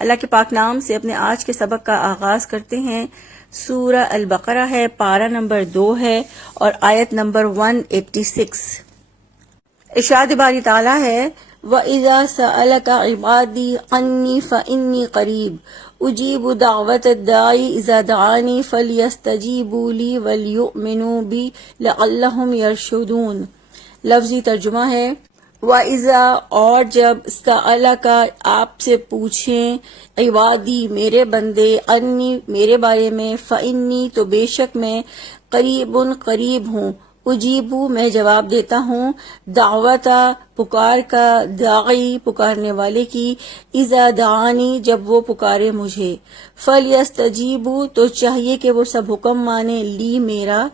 اللہ کے پاک نام سے اپنے آج کے سبق کا آغاز کرتے ہیں۔ سورہ البقرہ ہے، پارہ نمبر 2 ہے اور آیت نمبر 186۔ ارشاد باری تعالیٰ ہے، وَإِذَا سَأَلَكَ عِبَادِي عَنِّي فَإِنِّي قَرِيبٌ أُجِيبُ دَعْوَةَ الدَّاعِ إِذَا دَعَانِ فَلْيَسْتَجِيبُوا لِي وَلْيُؤْمِنُوا بِي لَعَلَّهُمْ يَرْشُدُونَ۔ لفظی ترجمہ ہے، وَإِذَا اور جب سَأَلَكَ آپ سے پوچھیں، عبادی میرے بندے، انی میرے بارے میں، فَإِنِّي تو بے شک میں، قریب قریب ہوں، اجیبو میں جواب دیتا ہوں، دعوتا پکار کا، داعی پکارنے والے کی، اذا دعانی جب وہ پکارے مجھے، فلیستجیبو تو چاہیے کہ وہ سب حکم مانے، لی میرا،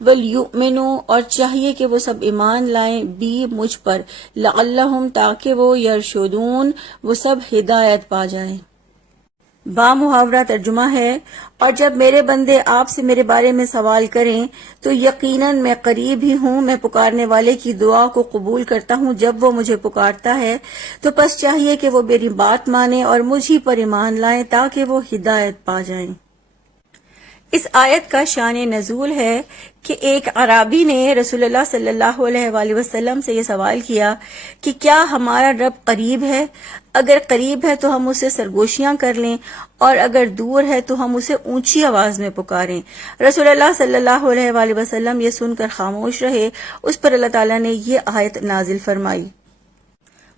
ولیؤمنو اور چاہیے کہ وہ سب ایمان لائیں، بی مجھ پر، لعلہم تاکہ وہ یرشدون وہ سب ہدایت پا جائیں۔ با محاورہ ترجمہ ہے، اور جب میرے بندے آپ سے میرے بارے میں سوال کریں تو یقیناً میں قریب ہی ہوں، میں پکارنے والے کی دعا کو قبول کرتا ہوں جب وہ مجھے پکارتا ہے، تو پس چاہیے کہ وہ میری بات مانیں اور مجھ ہی پر ایمان لائیں تاکہ وہ ہدایت پا جائیں۔ اس آیت کا شان نزول ہے کہ ایک اعرابی نے رسول اللہ صلی اللہ علیہ وآلہ وسلم سے یہ سوال کیا کہ کیا ہمارا رب قریب ہے؟ اگر قریب ہے تو ہم اسے سرگوشیاں کر لیں، اور اگر دور ہے تو ہم اسے اونچی آواز میں پکاریں۔ رسول اللہ صلی اللہ علیہ وآلہ وسلم یہ سن کر خاموش رہے۔ اس پر اللہ تعالیٰ نے یہ آیت نازل فرمائی،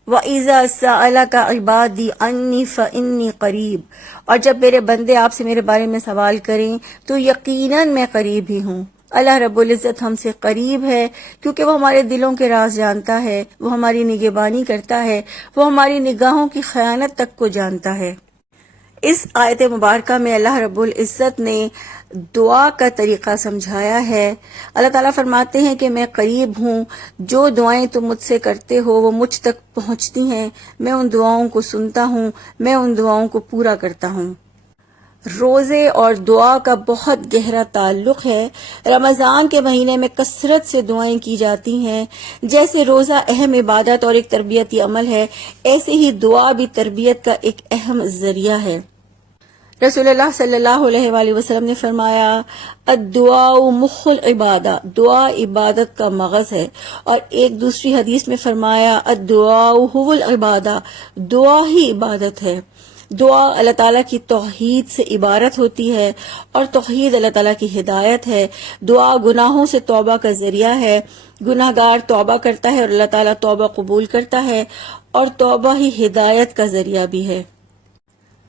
وَإِذَا سَأَلَكَ عِبَادِي عَنِّي فَإِنِّي قَرِيبٌ اور جب میرے بندے آپ سے میرے بارے میں سوال کریں تو یقیناً میں قریب ہی ہوں۔ اللہ رب العزت ہم سے قریب ہے کیونکہ وہ ہمارے دلوں کے راز جانتا ہے، وہ ہماری نگہبانی کرتا ہے، وہ ہماری نگاہوں کی خیانت تک کو جانتا ہے۔ اس آیت مبارکہ میں اللہ رب العزت نے دعا کا طریقہ سمجھایا ہے۔ اللہ تعالیٰ فرماتے ہیں کہ میں قریب ہوں، جو دعائیں تم مجھ سے کرتے ہو وہ مجھ تک پہنچتی ہیں، میں ان دعاؤں کو سنتا ہوں، میں ان دعاؤں کو پورا کرتا ہوں۔ روزے اور دعا کا بہت گہرا تعلق ہے۔ رمضان کے مہینے میں کثرت سے دعائیں کی جاتی ہیں۔ جیسے روزہ اہم عبادت اور ایک تربیتی عمل ہے، ایسے ہی دعا بھی تربیت کا ایک اہم ذریعہ ہے۔ رسول اللہ صلی اللہ علیہ وآلہ وسلم نے فرمایا، الدعاء مخ العبادہ، دعا عبادت کا مغز ہے، اور ایک دوسری حدیث میں فرمایا، الدعاء هو العبادہ، دعا ہی عبادت ہے۔ دعا اللہ تعالیٰ کی توحید سے عبارت ہوتی ہے، اور توحید اللہ تعالیٰ کی ہدایت ہے۔ دعا گناہوں سے توبہ کا ذریعہ ہے، گناہ گار توبہ کرتا ہے اور اللہ تعالیٰ توبہ قبول کرتا ہے، اور توبہ ہی ہدایت کا ذریعہ بھی ہے۔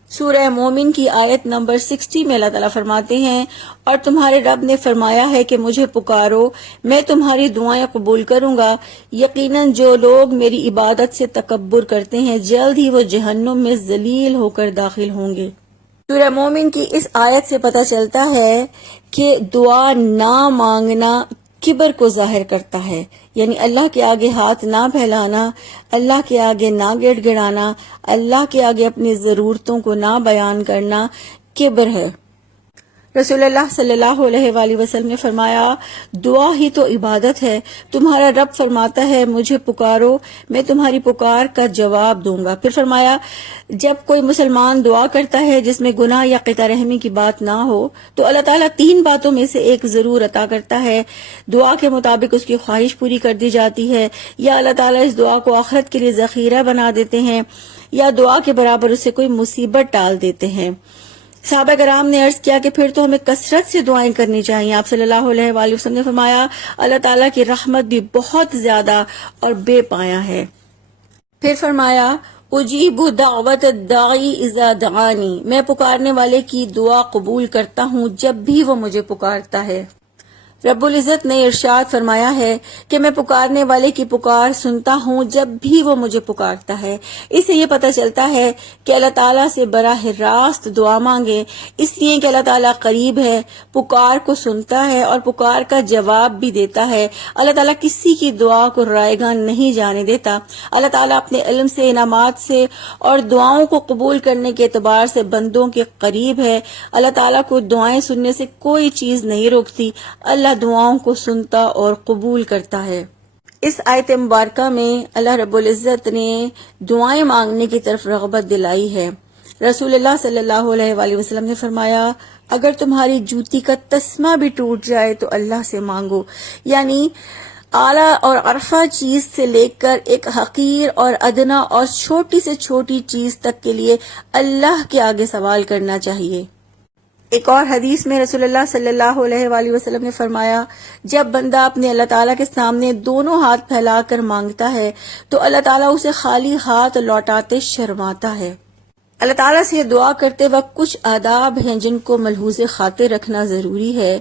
سورہ مومن کی آیت نمبر 60 میں اللہ تعالیٰ فرماتے ہیں، اور تمہارے رب نے فرمایا ہے کہ مجھے پکارو، میں تمہاری دعائیں قبول کروں گا، یقیناً جو لوگ میری عبادت سے تکبر کرتے ہیں جلد ہی وہ جہنم میں ذلیل ہو کر داخل ہوں گے۔ سورہ مومن کی اس آیت سے پتہ چلتا ہے کہ دعا نہ مانگنا کبر کو ظاہر کرتا ہے، یعنی اللہ کے آگے ہاتھ نہ پھیلانا، اللہ کے آگے نہ گڑ گڑانا، اللہ کے آگے اپنی ضرورتوں کو نہ بیان کرنا کبر ہے۔ رسول اللہ صلی اللہ علیہ وآلہ وسلم نے فرمایا، دعا ہی تو عبادت ہے۔ تمہارا رب فرماتا ہے مجھے پکارو، میں تمہاری پکار کا جواب دوں گا۔ پھر فرمایا، جب کوئی مسلمان دعا کرتا ہے جس میں گناہ یا قطع رحمی کی بات نہ ہو تو اللہ تعالیٰ 3 باتوں میں سے ایک ضرور عطا کرتا ہے۔ دعا کے مطابق اس کی خواہش پوری کر دی جاتی ہے، یا اللہ تعالیٰ اس دعا کو آخرت کے لیے ذخیرہ بنا دیتے ہیں، یا دعا کے برابر اسے کوئی مصیبت ٹال دیتے ہیں۔ صحابہ کرام نے عرض کیا کہ پھر تو ہمیں کثرت سے دعائیں کرنی چاہیے۔ آپ صلی اللہ علیہ وآلہ وسلم نے فرمایا، اللہ تعالیٰ کی رحمت بھی بہت زیادہ اور بے پایا ہے۔ پھر فرمایا، اجیب دعوت الداعی اذا دعانی، میں پکارنے والے کی دعا قبول کرتا ہوں جب بھی وہ مجھے پکارتا ہے۔ رب العزت نے ارشاد فرمایا ہے کہ میں پکارنے والے کی پکار سنتا ہوں جب بھی وہ مجھے پکارتا ہے۔ اس سے یہ پتہ چلتا ہے کہ اللہ تعالیٰ سے براہ راست دعا مانگیں، اس لیے کہ اللہ تعالیٰ قریب ہے، پکار کو سنتا ہے اور پکار کا جواب بھی دیتا ہے۔ اللہ تعالیٰ کسی کی دعا کو رائیگاں نہیں جانے دیتا۔ اللہ تعالیٰ اپنے علم سے، انعامات سے اور دعاؤں کو قبول کرنے کے اعتبار سے بندوں کے قریب ہے۔ اللہ تعالیٰ کو دعائیں سننے سے کوئی چیز نہیں روکتی۔ اللہ دعاؤں کو سنتا اور قبول کرتا ہے۔ اس آیت مبارکہ میں اللہ رب العزت نے دعائیں مانگنے کی طرف رغبت دلائی ہے۔ رسول اللہ صلی اللہ علیہ وآلہ وسلم نے فرمایا اگر تمہاری جوتی کا تسمہ بھی ٹوٹ جائے تو اللہ سے مانگو، یعنی اعلیٰ اور عرفہ چیز سے لے کر ایک حقیر اور ادنا اور چھوٹی سے چھوٹی چیز تک کے لیے اللہ کے آگے سوال کرنا چاہیے۔ ایک اور حدیث میں رسول اللہ صلی اللہ علیہ وآلہ وسلم نے فرمایا جب بندہ اپنے اللہ تعالیٰ کے سامنے دونوں ہاتھ پھیلا کر مانگتا ہے تو اللہ تعالیٰ اسے خالی ہاتھ لوٹاتے شرماتا ہے۔ اللہ تعالیٰ سے دعا کرتے وقت کچھ آداب ہیں جن کو ملحوظ خاطر رکھنا ضروری ہے۔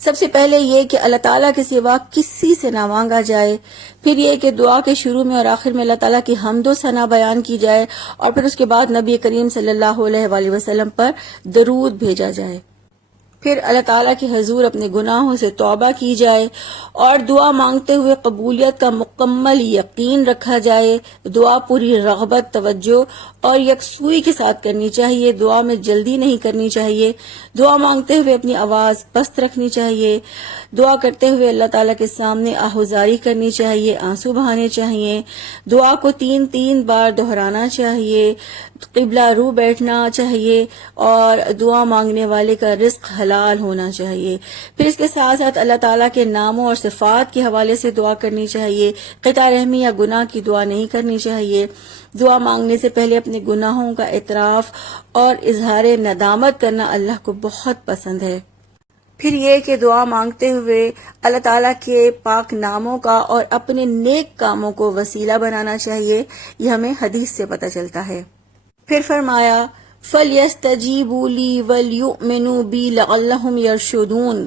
سب سے پہلے یہ کہ اللہ تعالیٰ کے سوا کسی سے نہ مانگا جائے، پھر یہ کہ دعا کے شروع میں اور آخر میں اللہ تعالیٰ کی حمد و ثنا بیان کی جائے، اور پھر اس کے بعد نبی کریم صلی اللہ علیہ وآلہ وسلم پر درود بھیجا جائے، پھر اللہ تعالیٰ کے حضور اپنے گناہوں سے توبہ کی جائے اور دعا مانگتے ہوئے قبولیت کا مکمل یقین رکھا جائے۔ دعا پوری رغبت، توجہ اور یکسوئی کے ساتھ کرنی چاہیے، دعا میں جلدی نہیں کرنی چاہیے۔ دعا مانگتے ہوئے اپنی آواز پست رکھنی چاہیے۔ دعا کرتے ہوئے اللہ تعالیٰ کے سامنے آہوزاری کرنی چاہیے، آنسو بہانے چاہیے۔ دعا کو 3 بار دہرانا چاہیے، قبلہ رو بیٹھنا چاہیے اور دعا مانگنے والے کا رزق حلال ہونا چاہیے۔ پھر اس کے ساتھ ساتھ اللہ تعالیٰ کے ناموں اور صفات کے حوالے سے دعا کرنی چاہیے۔ قطع رحمی یا گناہ کی دعا نہیں کرنی چاہیے۔ دعا مانگنے سے پہلے اپنے گناہوں کا اعتراف اور اظہار ندامت کرنا اللہ کو بہت پسند ہے۔ پھر یہ کہ دعا مانگتے ہوئے اللہ تعالیٰ کے پاک ناموں کا اور اپنے نیک کاموں کو وسیلہ بنانا چاہیے، یہ ہمیں حدیث سے پتہ چلتا ہے۔ پھر فرمایا فَلْيَسْتَجِيبُوا لِي وَلْيُؤْمِنُوا بِي لَعَلَّهُمْ يَرْشُدُونَ،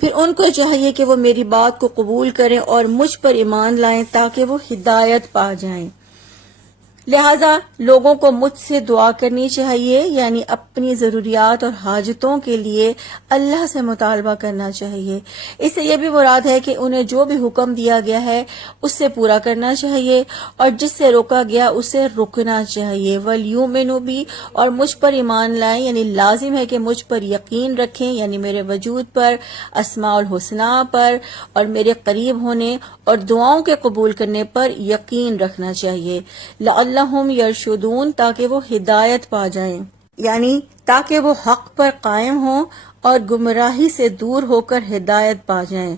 پھر ان کو چاہیے کہ وہ میری بات کو قبول کریں اور مجھ پر ایمان لائیں تاکہ وہ ہدایت پا جائیں۔ لہٰذا لوگوں کو مجھ سے دعا کرنی چاہیے، یعنی اپنی ضروریات اور حاجتوں کے لیے اللہ سے مطالبہ کرنا چاہیے۔ اس سے یہ بھی مراد ہے کہ انہیں جو بھی حکم دیا گیا ہے اس سے پورا کرنا چاہیے اور جس سے روکا گیا اسے رکنا چاہیے۔ وَلْيُؤْمِنُوا بِي، اور مجھ پر ایمان لائیں، یعنی لازم ہے کہ مجھ پر یقین رکھیں، یعنی میرے وجود پر، اسماء الحسنی پر اور میرے قریب ہونے اور دعاؤں کے قبول کرنے پر یقین رکھنا چاہیے۔ لعلہم یرشدون، تاکہ وہ ہدایت پا جائیں، یعنی تاکہ وہ حق پر قائم ہوں اور گمراہی سے دور ہو کر ہدایت پا جائیں۔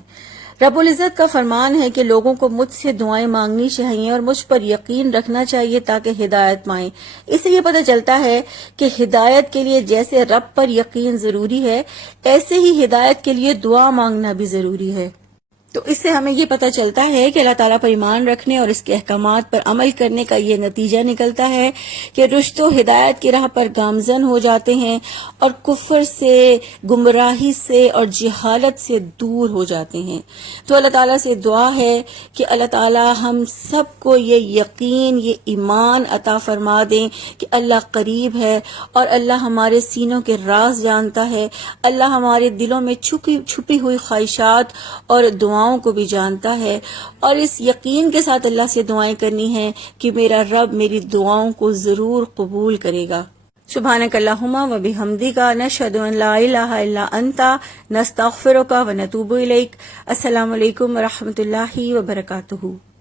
رب العزت کا فرمان ہے کہ لوگوں کو مجھ سے دعائیں مانگنی چاہیے اور مجھ پر یقین رکھنا چاہیے تاکہ ہدایت پائیں۔ اس سے یہ پتہ چلتا ہے کہ ہدایت کے لیے جیسے رب پر یقین ضروری ہے، ایسے ہی ہدایت کے لیے دعا مانگنا بھی ضروری ہے۔ تو اس سے ہمیں یہ پتہ چلتا ہے کہ اللہ تعالیٰ پر ایمان رکھنے اور اس کے احکامات پر عمل کرنے کا یہ نتیجہ نکلتا ہے کہ رشد و ہدایت کی راہ پر گامزن ہو جاتے ہیں اور کفر سے، گمراہی سے اور جہالت سے دور ہو جاتے ہیں۔ تو اللہ تعالیٰ سے دعا ہے کہ اللہ تعالیٰ ہم سب کو یہ یقین، یہ ایمان عطا فرما دیں کہ اللہ قریب ہے اور اللہ ہمارے سینوں کے راز جانتا ہے، اللہ ہمارے دلوں میں چھپی ہوئی خواہشات اور دعاؤں کو بھی جانتا ہے، اور اس یقین کے ساتھ اللہ سے دعائیں کرنی ہیں کہ میرا رب میری دعاؤں کو ضرور قبول کرے گا۔ سبحانک اللہم و بحمدک، نشہد ان لا الہ الا انت، نستغفرک و نتوب الیک۔ السلام علیکم و رحمۃ اللہ وبرکاتہ۔